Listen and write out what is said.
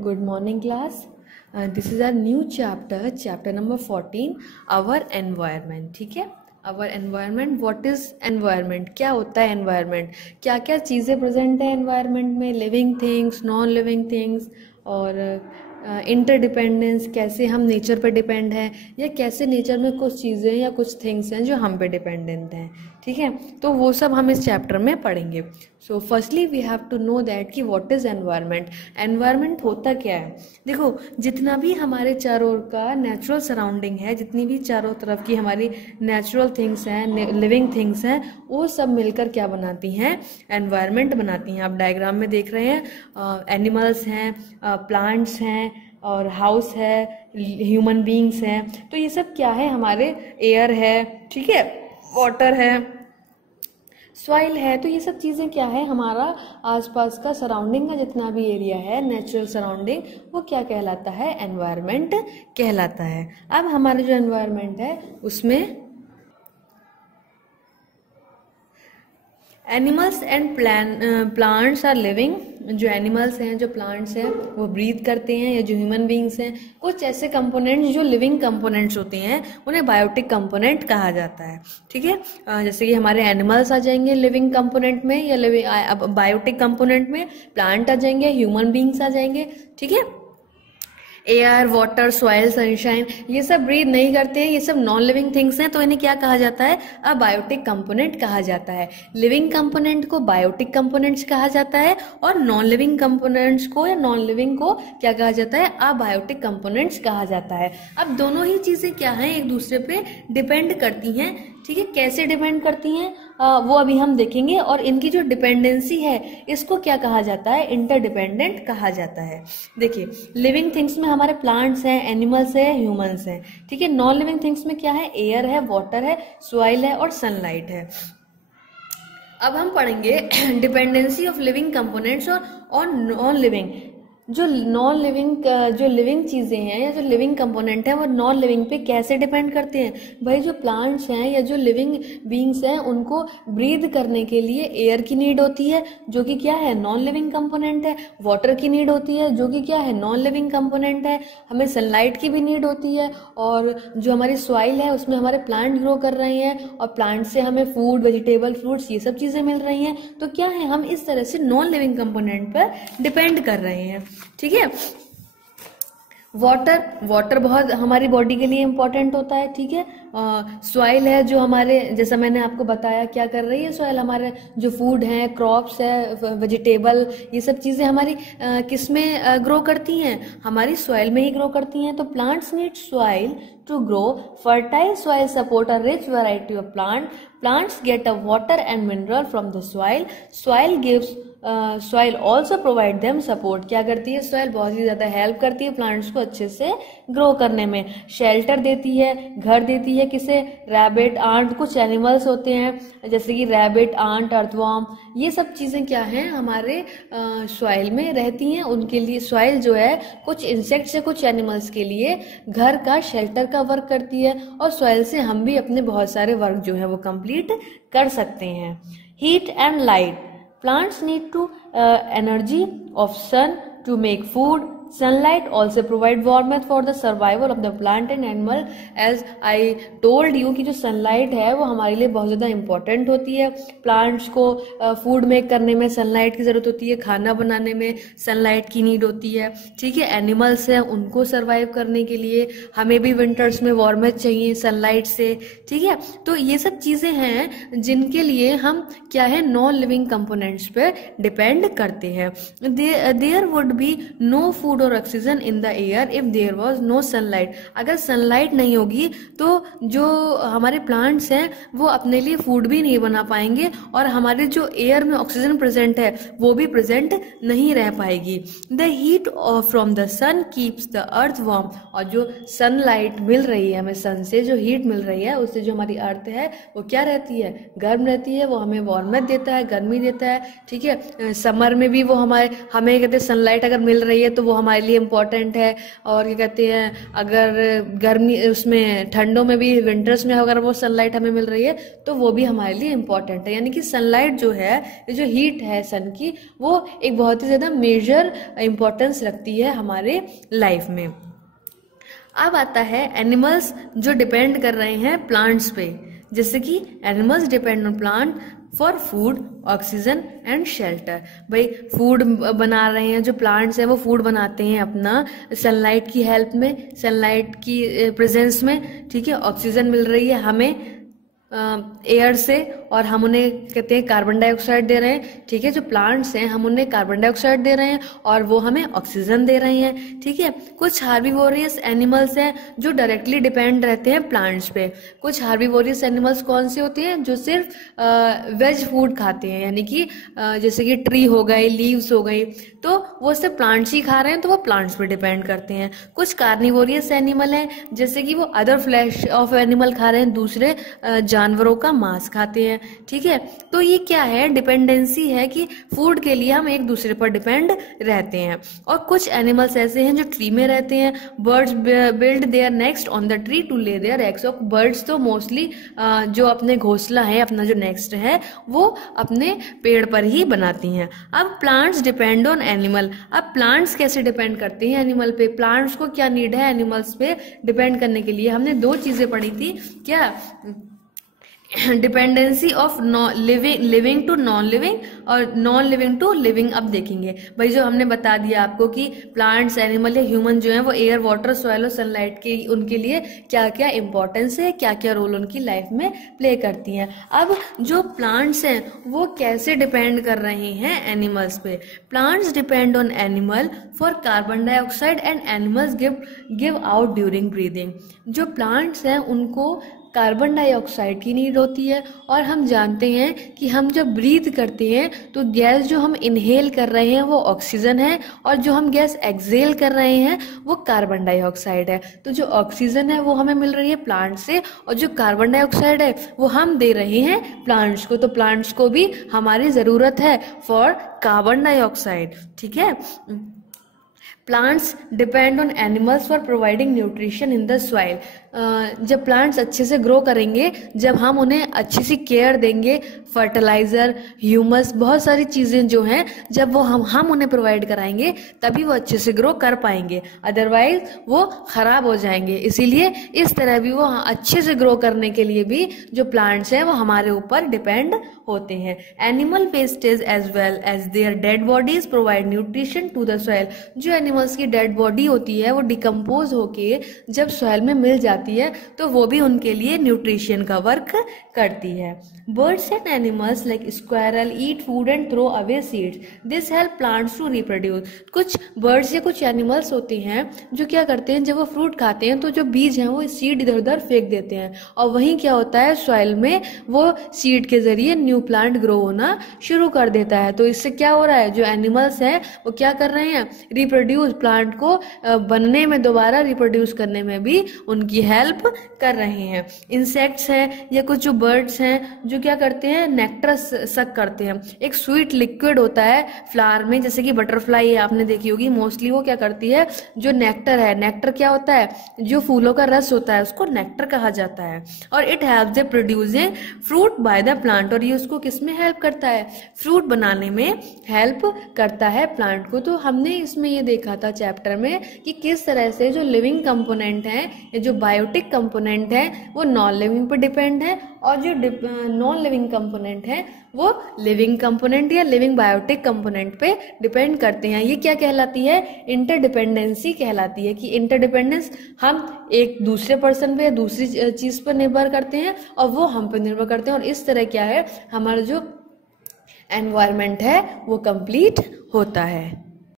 Good morning, class. This is our new chapter number 14, our environment. ठीक है, our environment. What is environment? क्या होता है environment? क्या क्या चीज़ें present है environment में? Living things, non living things और इंटरडिपेंडेंस, कैसे हम नेचर पे डिपेंड हैं या कैसे नेचर में कुछ चीज़ें या कुछ थिंग्स हैं जो हम पे डिपेंडेंट हैं. ठीक है, तो वो सब हम इस चैप्टर में पढ़ेंगे. So firstly we have to know that कि व्हाट इज़ एनवायरनमेंट. एनवायरनमेंट होता क्या है? देखो, जितना भी हमारे चारों ओर का नेचुरल सराउंडिंग है, जितनी भी चारों तरफ की हमारी नेचुरल थिंग्स हैं, लिविंग थिंग्स हैं, वो सब मिलकर क्या बनाती हैं? एनवायरनमेंट बनाती हैं. आप डायग्राम में देख रहे हैं, एनिमल्स हैं, प्लांट्स हैं और हाउस है, ह्यूमन बींग्स हैं. तो ये सब क्या है? हमारे एयर है, ठीक है, वाटर है, सॉइल है. तो ये सब चीज़ें क्या है? हमारा आसपास का सराउंडिंग का जितना भी एरिया है, नेचुरल सराउंडिंग, वो क्या कहलाता है? एनवायरनमेंट कहलाता है. अब हमारा जो एनवायरनमेंट है उसमें animals and plants are living. जो एनिमल्स हैं, जो प्लांट्स हैं, वो ब्रीथ करते हैं. या जो ह्यूमन बींग्स हैं, कुछ ऐसे कंपोनेंट्स जो लिविंग कंपोनेंट्स होते हैं उन्हें बायोटिक कंपोनेंट कहा जाता है. ठीक है, जैसे कि हमारे एनिमल्स आ जाएंगे लिविंग कंपोनेंट में या लिविंग बायोटिक कंपोनेंट में, प्लांट आ जाएंगे, ह्यूमन बींग्स आ जाएंगे. ठीक है, एयर, वाटर, सॉइल, सनशाइन, ये सब ब्रीथ नहीं करते हैं, ये सब नॉन लिविंग थिंग्स हैं. तो इन्हें क्या कहा जाता है? अबायोटिक कंपोनेंट कहा जाता है. लिविंग कंपोनेंट को बायोटिक कंपोनेंट्स कहा जाता है और नॉन लिविंग कंपोनेंट्स को या नॉन लिविंग को क्या कहा जाता है? अबायोटिक कंपोनेंट्स कहा जाता है. अब दोनों ही चीजें क्या हैं? एक दूसरे पे डिपेंड करती हैं. ठीक है, कैसे डिपेंड करती हैं वो अभी हम देखेंगे. और इनकी जो डिपेंडेंसी है इसको क्या कहा जाता है? इंटरडिपेंडेंट कहा जाता है. देखिए, लिविंग थिंग्स में हमारे प्लांट्स हैं, एनिमल्स हैं, ह्यूमंस हैं. ठीक है, नॉन लिविंग थिंग्स में क्या है? एयर है, वाटर है, सॉइल है और सनलाइट है. अब हम पढ़ेंगे डिपेंडेंसी ऑफ लिविंग कंपोनेंट्स और नॉन लिविंग. जो लिविंग चीजें हैं या जो लिविंग कंपोनेंट है वो नॉन लिविंग पे कैसे डिपेंड करते हैं? भाई, जो प्लांट्स हैं या जो लिविंग बींग्स हैं उनको ब्रीथ करने के लिए एयर की नीड होती है, जो कि क्या है? नॉन लिविंग कंपोनेंट है. वाटर की नीड होती है, जो कि क्या है? नॉन लिविंग कंपोनेंट है. हमें सनलाइट की भी नीड होती है. और जो हमारी सॉइल है उसमें हमारे प्लांट ग्रो कर रहे हैं और प्लांट से हमें फूड, वेजिटेबल, फ्रूट्स, ये सब चीजें मिल रही हैं. तो क्या है? हम इस तरह से नॉन लिविंग कंपोनेंट पर डिपेंड कर रहे हैं. ठीक है, वाटर बहुत हमारी बॉडी के लिए इंपॉर्टेंट होता है. ठीक है, सॉइल है जो हमारे, जैसा मैंने आपको बताया, क्या कर रही है सॉइल? हमारे जो फूड है, क्रॉप्स है, वेजिटेबल, ये सब चीजें हमारी किस में ग्रो करती हैं? हमारी सॉइल में ही ग्रो करती हैं. तो plants need soil to grow. Fertile soil support a rich variety of plants get a water and mineral from the soil also provide them support. क्या करती है? सॉइल बहुत ही ज्यादा हेल्प करती है प्लांट्स को अच्छे से ग्रो करने में. शेल्टर देती है, घर देती है. किसे? रैबिट, आंट, कुछ एनिमल्स होते हैं जैसे कि रैबिट, आंट, अर्थवर्म, ये सब चीजें क्या हैं? हमारे सॉइल में रहती हैं. उनके लिए सॉइल जो है कुछ इंसेक्ट्स या कुछ एनिमल्स के लिए घर का, शेल्टर का वर्क करती है. और सॉइल से हम भी अपने बहुत सारे वर्क जो है वो कंप्लीट कर सकते हैं. Heat and light. Plants need to energy of sun to make food. Sunlight also provide warmth for the survival of the plant and animal. As I told you कि जो सनलाइट है वो हमारे लिए बहुत ज़्यादा इम्पोर्टेंट होती है. प्लांट्स को फूड मेक करने में सनलाइट की ज़रूरत होती है, खाना बनाने में सनलाइट की नीड होती है. ठीक है, एनिमल्स हैं, उनको सर्वाइव करने के लिए हमें भी विंटर्स में वार्मथ चाहिए सनलाइट से. ठीक है, तो ये सब चीज़ें हैं जिनके लिए हम क्या है? नॉन लिविंग कंपोनेंट्स पे डिपेंड करते हैं. There would be no food और oxygen in the air if there was no sunlight. अगर सनलाइट नहीं होगी तो जो हमारे प्लांट्स हैं वो अपने लिए फूड भी नहीं बना पाएंगे और हमारे जो एयर में ऑक्सीजन प्रेजेंट है वो भी प्रेजेंट नहीं रह पाएगी. The heat from the sun keeps the earth warm. और जो सनलाइट मिल रही है हमें, सन से जो हीट मिल रही है उससे जो हमारी अर्थ है वो क्या रहती है? गर्म रहती है. वो हमें वार्मथ देता है, गर्मी देता है. ठीक है, समर में भी वो हमें कहते हैं सनलाइट अगर मिल रही है तो वो हमारे लिए इम्पोर्टेंट है। और क्या कहते हैं, अगर गर्मी उसमें ठंडों में भी, विंटर्स में अगर वो सनलाइट हमें मिल रही है तो वो भी हमारे लिए इम्पोर्टेंट है। यानी कि सनलाइट जो है, ये जो हीट है सन की, वो एक बहुत ही ज़्यादा मेजर इम्पोर्टेंस रखती है हमारे लाइफ में। अब आता है एनिमल्स जो डिपेंड कर रहे हैं प्लांट्स पे, जैसे कि animals depend on plant for food, oxygen and shelter. भाई फूड बना रहे हैं, जो प्लांट्स हैं वो फूड बनाते हैं अपना सनलाइट की हेल्प में, सनलाइट की प्रेजेंस में, ठीक है। ऑक्सीजन मिल रही है हमें एयर से, और हम उन्हें कहते हैं कार्बन डाइऑक्साइड दे रहे हैं, ठीक है। जो प्लांट्स हैं हम उन्हें कार्बन डाइऑक्साइड दे रहे हैं और वो हमें ऑक्सीजन दे रहे हैं, ठीक है। कुछ हार्बीवोरियस एनिमल्स हैं जो डायरेक्टली डिपेंड रहते हैं प्लांट्स पे। कुछ हार्बीवोरियस एनिमल्स कौन से होते हैं, जो सिर्फ वेज फूड खाते हैं, यानी कि जैसे कि ट्री हो गए, लीव्स हो गई, तो वो सिर्फ प्लांट्स ही खा रहे हैं, तो वो प्लांट्स पे डिपेंड करते हैं। कुछ कार्निवोरियस एनिमल हैं, जैसे कि वो अदर फ्लैश ऑफ एनिमल खा रहे हैं, दूसरे जानवरों का मांस खाते हैं, ठीक है। तो ये क्या है, डिपेंडेंसी है कि फूड के लिए हम एक दूसरे पर डिपेंड रहते हैं। और कुछ एनिमल्स ऐसे हैं जो ट्री में रहते हैं। Birds build their nest on the tree to lay their eggs. Of birds तो मोस्टली जो अपने घोंसला है, अपना जो नेस्ट है, वो अपने पेड़ पर ही बनाती हैं। अब प्लांट्स डिपेंड ऑन एनिमल। अब प्लांट्स कैसे डिपेंड करते हैं एनिमल पे, प्लांट्स को क्या नीड है एनिमल्स पे डिपेंड करने के लिए। हमने दो चीजें पढ़ी थी, क्या, dependency of living to non living और नॉन लिविंग टू लिविंग। अब देखेंगे भाई, जो हमने बता दिया आपको कि प्लांट्स, एनिमल या ह्यूमन जो है वो एयर, वाटर, सॉइल और सनलाइट के उनके लिए क्या क्या इंपॉर्टेंस है, क्या क्या रोल उनकी लाइफ में प्ले करती हैं। अब जो प्लांट्स हैं वो कैसे डिपेंड कर रहे हैं एनिमल्स पे। Plants depend on animal for carbon dioxide and animals give out during breathing. जो प्लांट्स हैं उनको कार्बन डाइऑक्साइड की नीड होती है, और हम जानते हैं कि हम जब ब्रीथ करते हैं तो गैस जो हम इनहेल कर रहे हैं वो ऑक्सीजन है, और जो हम गैस एक्सहेल कर रहे हैं वो कार्बन डाइऑक्साइड है। तो जो ऑक्सीजन है वो हमें मिल रही है प्लांट से, और जो कार्बन डाइऑक्साइड है वो हम दे रहे हैं प्लांट्स को। तो प्लांट्स को भी हमारी जरूरत है फॉर कार्बन डाइऑक्साइड, ठीक है। Plants depend on animals for providing nutrition in the soil. जब प्लांट्स अच्छे से ग्रो करेंगे, जब हम उन्हें अच्छी सी केयर देंगे, फर्टिलाइजर, ह्यूमस, बहुत सारी चीजें जो हैं, जब वो हम उन्हें प्रोवाइड कराएंगे तभी वो अच्छे से ग्रो कर पाएंगे, अदरवाइज वो खराब हो जाएंगे। इसीलिए इस तरह भी वो अच्छे से ग्रो करने के लिए भी जो प्लांट्स हैं वो हमारे ऊपर डिपेंड होते हैं। Animal wastage as well as their dead bodies provide nutrition to the soil. जो एनिमल्स की डेड बॉडी होती है वो डिकम्पोज होके जब सॉइल में मिल जाती है तो वो भी उनके लिए न्यूट्रिशन का वर्क करती है। Birds and animals like squirrel eat food and throw away seeds, this help plants to reproduce. कुछ बर्ड्स या कुछ एनिमल्स होते हैं जो क्या करते हैं, जब वो फ्रूट खाते हैं तो जो बीज हैं वो सीड इधर उधर फेंक देते हैं, और वहीं क्या होता है, सॉइल में वो सीड के जरिए न्यू प्लांट ग्रो होना शुरू कर देता है। तो इससे क्या हो रहा है, जो एनिमल्स हैं वो क्या कर रहे हैं, रिप्रोड्यूस, प्लांट को बनने में, दोबारा रिप्रोड्यूस करने में भी उनकी हेल्प कर रहे हैं। इंसेक्ट्स हैं या कुछ जो बर्ड्स हैं जो क्या करते हैं, नेक्टर सक करते हैं। एक स्वीट लिक्विड होता है फ्लावर में, जैसे कि बटरफ्लाई आपने देखी होगी, मोस्टली वो क्या करती है, जो नेक्टर है, नेक्टर क्या होता है, जो फूलों का रस होता है उसको नेक्टर कहा जाता है, और it helps they producing fruit by the plant. और ये उसको किसमें हेल्प करता है, फ्रूट बनाने में हेल्प करता है प्लांट को। तो हमने इसमें ये देखा था चैप्टर में कि किस तरह से जो लिविंग कंपोनेंट है या जो बायोटिक कंपोनेंट है वो नॉन लिविंग पर डिपेंड है, और जो नॉन लिविंग कंपोनेंट है वो लिविंग कंपोनेंट या लिविंग बायोटिक कंपोनेंट पे डिपेंड करते हैं। ये क्या कहलाती है, इंटरडिपेंडेंसी कहलाती है, कि इंटरडिपेंडेंस, हम एक दूसरे पर्सन पे या दूसरी चीज पर निर्भर करते हैं और वो हम पे निर्भर करते हैं, और इस तरह क्या है, हमारा जो एनवायरनमेंट है वो कंप्लीट होता है।